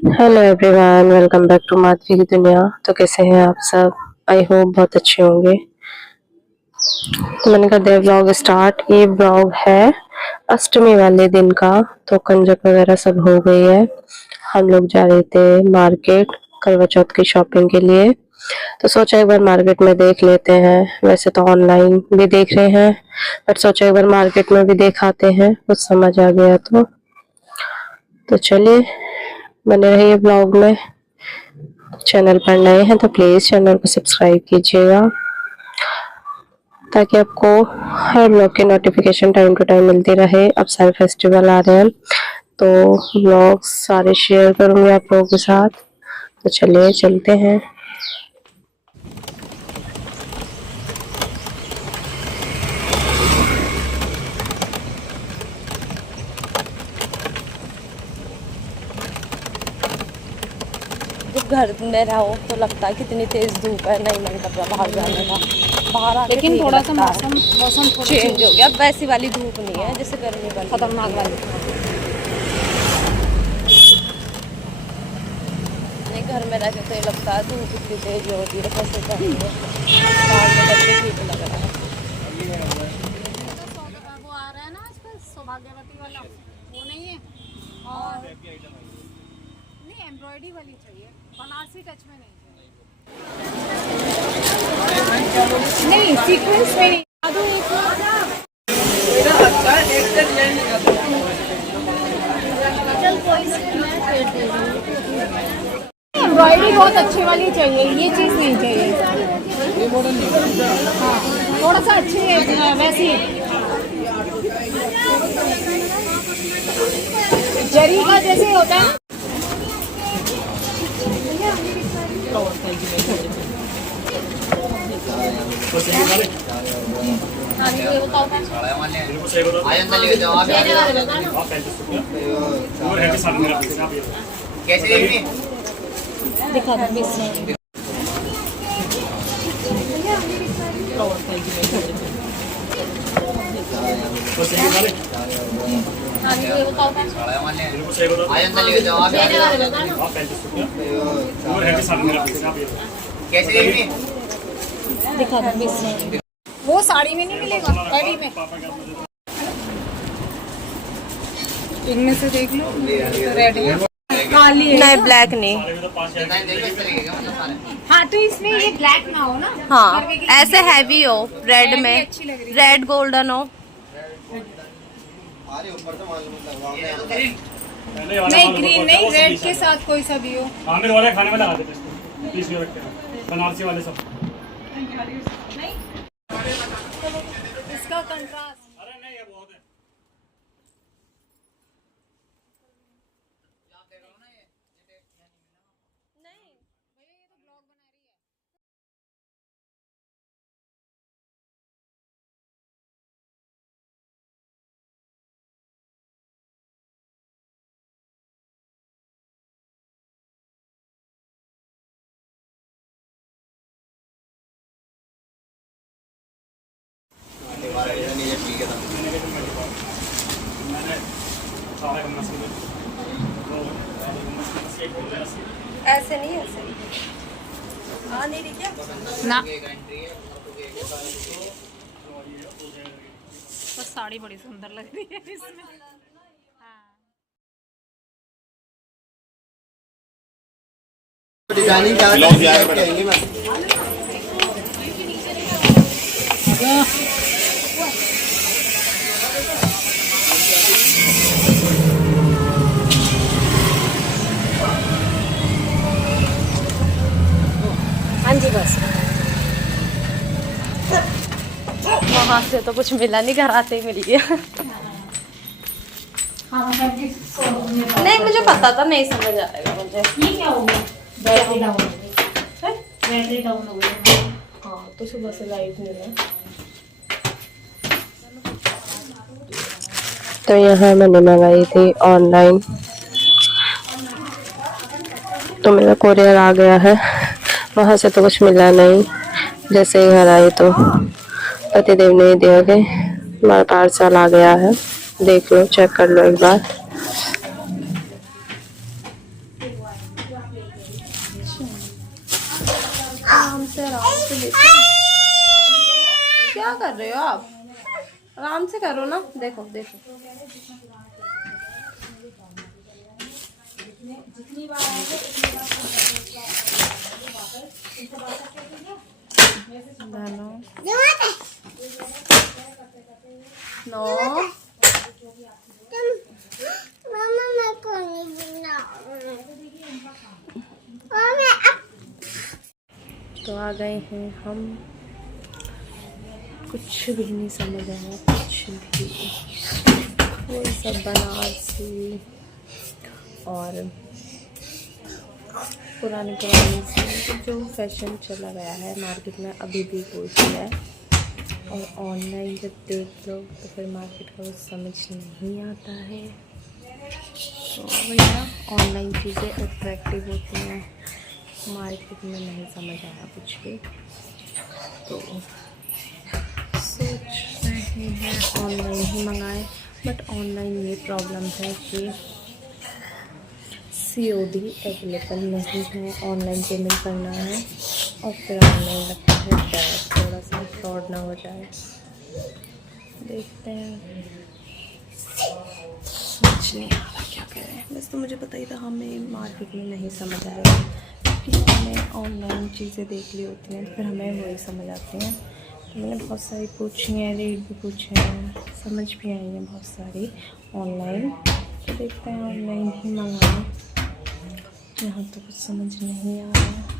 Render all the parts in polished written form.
Hello everyone, welcome back to Madhavi की दुनिया। तो कैसे हैं आप सब? आई होप बहुत अच्छे होंगे। तो मैंने कर दिया ब्लॉग स्टार्ट। ये ब्लॉग है अष्टमी वाले दिन का। तो कंजक वगैरह सब हो गई है। हम लोग जा रहे थे मार्केट करवा चौथ की शॉपिंग के लिए। तो सोचा एक बार मार्केट में देख लेते हैं। वैसे तो ऑनलाइन भी देख रहे हैं, बट सोचा एक बार मार्केट में भी देख आते हैं, कुछ समझ आ गया तो चलिए बने रहिए ब्लॉग में। चैनल पर नए हैं तो प्लीज चैनल को सब्सक्राइब कीजिएगा ताकि आपको हर ब्लॉग की नोटिफिकेशन टाइम टू टाइम मिलती रहे। अब सारे फेस्टिवल आ रहे हैं तो ब्लॉग सारे शेयर करूंगी आप लोगों के साथ। तो चलिए चलते हैं। जब घर में रहो तो लगता है कितनी तेज धूप है, नहीं मन कर रहा बाहर जाने का। बाहर आके लेकिन ठीक थोड़ा सा लगता है। मौसम चेंज हो गया, अब वैसी वाली धूप नहीं है जैसे गर्मी वाली खतरनाक वाली। नहीं, घर में रह के तो ये लगता है धूप इतनी तेज होती है, कैसे करनी है। बाहर निकल के ठीक लग रहा है। वो आ रहा है ना आजकल सौभाग्यवती वाला, वो नहीं है। और नहीं, एम्ब्रॉयडरी वाली चाहिए, बनारसी टच में नहीं चाहिए। नहीं, सीक्वेंस में नहीं। एम्ब्रॉयडरी बहुत अच्छी वाली चाहिए, ये चीज़ नहीं चाहिए। हाँ, थोड़ा सा अच्छी है वैसी। जरी का जैसे होता है। हाँ जी, ये बताओ कैसे दिखा दो बीस। हाँ जी, ये बताओ कैसे दिखा दो बीस। वो साड़ी में नहीं मिलेगा, हैवी में। इनमें से देख लो, रेड है, काली है। नहीं, ब्लैक नहीं। हाँ, तो इसमें ये ब्लैक ना हो ना। हाँ, करवे की ऐसे हैवी हो, रेड भी में, अच्छी लग रही है। रेड गोल्डन हो। नहीं, ग्रीन नहीं, रेड के साथ कोई सा भी हो। आमिर वाले खाने में लगा देते हैं 20 रुपए रखते हैं बनारसी वाले सब। नहीं, इसका कंट्रास्ट। अरे नहीं, ये बहुत है। ऐसे नहीं, ऐसे आ नहीं रही क्या? ना, बस साड़ी बड़ी सुंदर लग रही है इसमें। डिजाइनिंग क्या कहेंगे मैं हाँ जी, बस वहाँ से तो कुछ मिला नहीं, घर आते ही मिल गया। नहीं, मुझे पता था, नहीं समझ आएगा मुझे। ये क्या हो गया? बैटरी डाउन हो गई। बैटरी डाउन हो गई। हाँ, तो सुबह से लाइट नहीं है। तो यहाँ मैंने मंगाई थी ऑनलाइन, तो मेरा कोरियर आ गया है। वहाँ से तो कुछ मिला नहीं। जैसे ही घर आई तो पतिदेव ने दिया कि हमारा पार्सल आ गया है, देख लो, चेक कर लो एक बार। से देखो। क्या कर रहे हो आप? आराम से करो ना। देखो देखो नो मामा मैं को नहीं तो आ गए हैं हम। कुछ भी नहीं समझ आया, कुछ भी। वो सब बनारसी और पुराने से जो फैशन चला गया है मार्केट में अभी भी वही है। और ऑनलाइन जब देख लो तो फिर मार्केट का कुछ समझ नहीं आता है। तो वही ना, ऑनलाइन चीज़ें अट्रैक्टिव होती हैं, मार्केट में नहीं समझ आया कुछ भी। तो सोच रहे हैं ऑनलाइन ही मंगाएं, बट ऑनलाइन ये प्रॉब्लम है कि COD अवेलेबल नहीं है। ऑनलाइन पेमेंट करना है और फिर ऑनलाइन लगता है डर, थोड़ा सा फ्रॉड ना हो जाए। देखते हैं, समझ नहीं आ रहा क्या करें। बस तो मुझे पता ही था हमें मार्केट में नहीं समझ आएगा, क्योंकि हमें ऑनलाइन चीज़ें देख ली होती हैं फिर हमें वही समझ आती हैं। तो मैंने बहुत सारी पूछी हैं, रेट भी पूछे हैं, समझ भी आई हैं बहुत सारी ऑनलाइन। तो देखते हैं ऑनलाइन ही मंगाएं। यहाँ तो कुछ समझ नहीं आ रहा।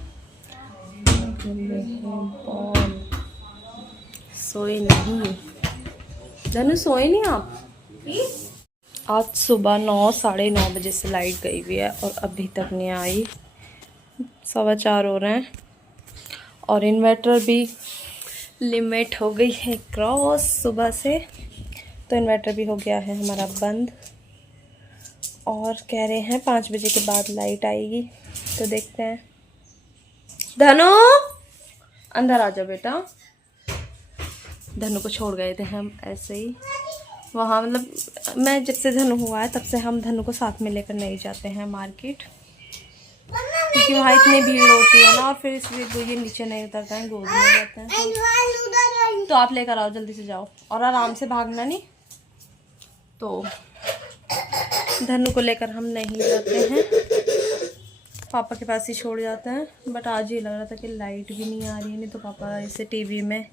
बॉल सोए नहीं, धनु सोए नहीं आप? आज सुबह 9 साढ़े 9 बजे से लाइट गई हुई है और अभी तक नहीं आई। 4:15 हो रहे हैं और इन्वर्टर भी लिमिट हो गई है क्रॉस सुबह से। तो इन्वर्टर भी हो गया है हमारा बंद और कह रहे हैं 5 बजे के बाद लाइट आएगी। तो देखते हैं। धनु अंदर आ जाओ बेटा। धनु को छोड़ गए थे हम ऐसे ही वहाँ, मतलब मैं जब से धनु हुआ है तब से हम धनु को साथ में लेकर नहीं जाते हैं मार्केट, क्योंकि वहाँ इतनी भीड़ होती है ना, और फिर इसलिए वो ये नीचे नहीं उतरता है, गोद में जाते हैं। तो आप लेकर आओ, जल्दी से जाओ और आराम से भागना नहीं। तो धनु को लेकर हम नहीं जाते हैं, पापा के पास ही छोड़ जाते हैं। बट आज ये लग रहा था कि लाइट भी नहीं आ रही है, नहीं तो पापा इसे टीवी में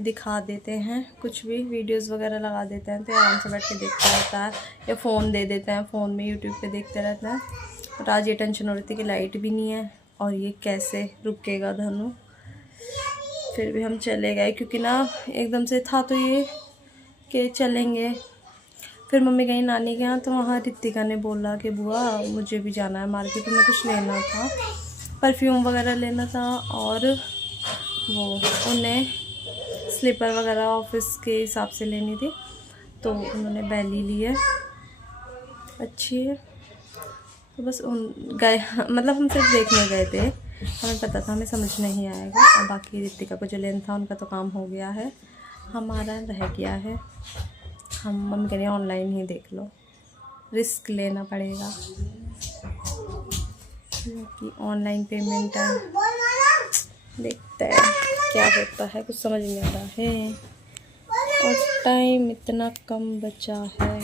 दिखा देते हैं, कुछ भी वीडियोस वगैरह लगा देते हैं तो आराम से बैठ के देखता रहता है, या फ़ोन दे देते हैं, फ़ोन में यूट्यूब पे देखते रहते हैं। बट आज ये टेंशन हो रही थी कि लाइट भी नहीं है और ये कैसे रुकेगा धनु। फिर भी हम चले गए, क्योंकि ना एकदम से था तो ये कि चलेंगे। फिर मम्मी गई नानी के यहाँ, तो वहाँ रितिका ने बोला कि बुआ मुझे भी जाना है मार्केट में, कुछ लेना था, परफ्यूम वगैरह लेना था, और वो उन्हें स्लीपर वगैरह ऑफिस के हिसाब से लेनी थी। तो उन्होंने बैली ली है, अच्छी है। तो बस उन गए, मतलब हम सिर्फ देखने गए थे, हमें पता था हमें समझ नहीं आएगा। और बाकी रितिका को जो लेना था उनका तो काम हो गया है, हमारा रह गया है। हम कह रहे हैं ऑनलाइन ही देख लो, रिस्क लेना पड़ेगा क्योंकि ऑनलाइन पेमेंट है। देखते हैं क्या होता है, कुछ समझ नहीं आ रहा है। और टाइम इतना कम बचा है,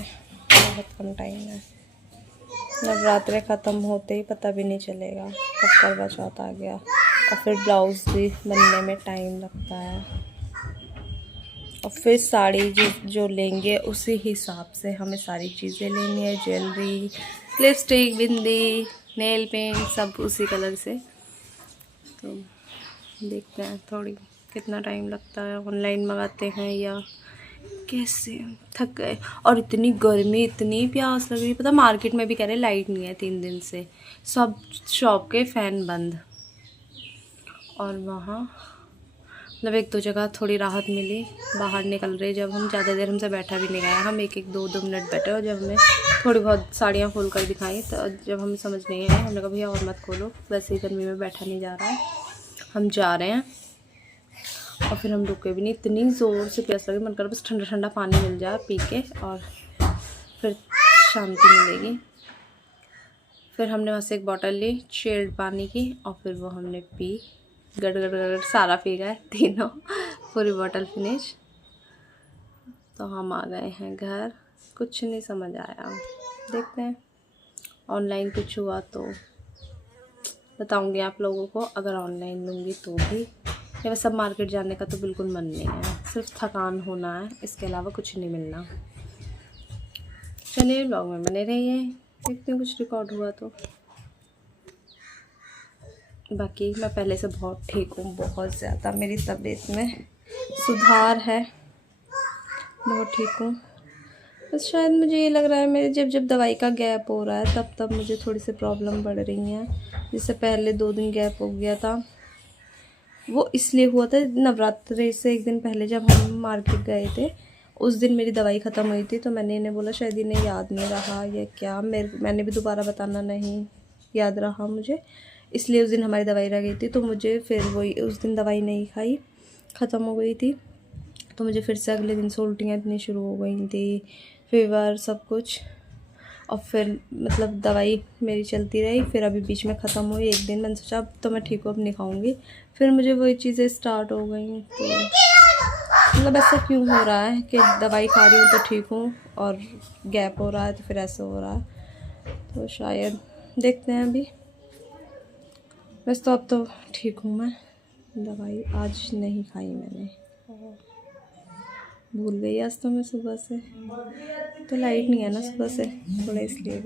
बहुत कम टाइम है। नवरात्रे ख़त्म होते ही पता भी नहीं चलेगा कब करवा चौथ आ गया। और फिर ब्लाउज़ भी बनने में टाइम लगता है, और फिर साड़ी जो लेंगे उसी हिसाब से हमें सारी चीज़ें लेनी है, ज्वेलरी, लिपस्टिक, बिंदी, नेल पेंट, सब उसी कलर से। तो देखते हैं थोड़ी कितना टाइम लगता है, ऑनलाइन मंगाते हैं या कैसे। थक गए, और इतनी गर्मी, इतनी प्यास लग रही। पता मार्केट में भी कह रहे लाइट नहीं है 3 दिन से, सब शॉप के फ़ैन बंद। और वहाँ मतलब 1-2 जगह थोड़ी राहत मिली। बाहर निकल रहे जब हम, ज़्यादा देर हमसे बैठा भी नहीं गया, हम 1-2 मिनट बैठे। और जब हमें थोड़ी बहुत साड़ियाँ खोल कर दिखाई, तो जब हमें समझ नहीं आया, हमने कहा भैया और मत खोलो, वैसे ही गर्मी में बैठा नहीं जा रहा है, हम जा रहे हैं। और फिर हम रुके भी नहीं, इतनी ज़ोर से प्यास लगी, मन कर बस ठंडा ठंडा पानी मिल जाए पी के, और फिर शांति मिलेगी। फिर हमने वहाँ से एक बॉटल ली चिल्ड पानी की, और फिर वो हमने पी। गड़ गड़ गड़ सारा पी गए तीनों, पूरी बोतल फिनिश। तो हम आ गए हैं घर, कुछ नहीं समझ आया, देखते हैं ऑनलाइन कुछ हुआ तो बताऊंगी आप लोगों को, अगर ऑनलाइन लूँगी तो भी। या वैसे सब मार्केट जाने का तो बिल्कुल मन नहीं है, सिर्फ थकान होना है, इसके अलावा कुछ नहीं मिलना। चलिए ब्लॉग में बने रहिए, देखते हैं कुछ रिकॉर्ड हुआ तो। बाकी मैं पहले से बहुत ठीक हूँ, बहुत ज़्यादा मेरी तबीयत में सुधार है, बहुत ठीक हूँ। बस शायद मुझे ये लग रहा है मेरे जब दवाई का गैप हो रहा है तब मुझे थोड़ी सी प्रॉब्लम बढ़ रही हैं। जिससे पहले 2 दिन गैप हो गया था, वो इसलिए हुआ था नवरात्रि से 1 दिन पहले जब हम मार्केट गए थे, उस दिन मेरी दवाई ख़त्म हुई थी। तो मैंने इन्हें बोला शायद इन्हें याद नहीं रहा या क्या, मैंने भी दोबारा बताना नहीं याद रहा मुझे, इसलिए उस दिन हमारी दवाई रह गई थी। तो मुझे फिर वही उस दिन दवाई नहीं खाई, ख़त्म हो गई थी, तो मुझे फिर से अगले दिन से उल्टियाँ इतनी शुरू हो गई थी, फीवर सब कुछ। और फिर मतलब दवाई मेरी चलती रही, फिर अभी बीच में ख़त्म हुई 1 दिन, मैंने सोचा अब तो मैं ठीक हूँ अब नहीं खाऊँगी, फिर मुझे वही चीज़ें स्टार्ट हो गई। तो मतलब ऐसा क्यों हो रहा है कि दवाई खा रही हूँ तो ठीक हूँ और गैप हो रहा है तो फिर ऐसा हो रहा है। तो शायद देखते हैं अभी, वैसे तो अब तो ठीक हूँ मैं। दवाई आज नहीं खाई मैंने, भूल गई आज तो मैं सुबह से, तो लाइट नहीं है ना सुबह से, थोड़ा इसलिए।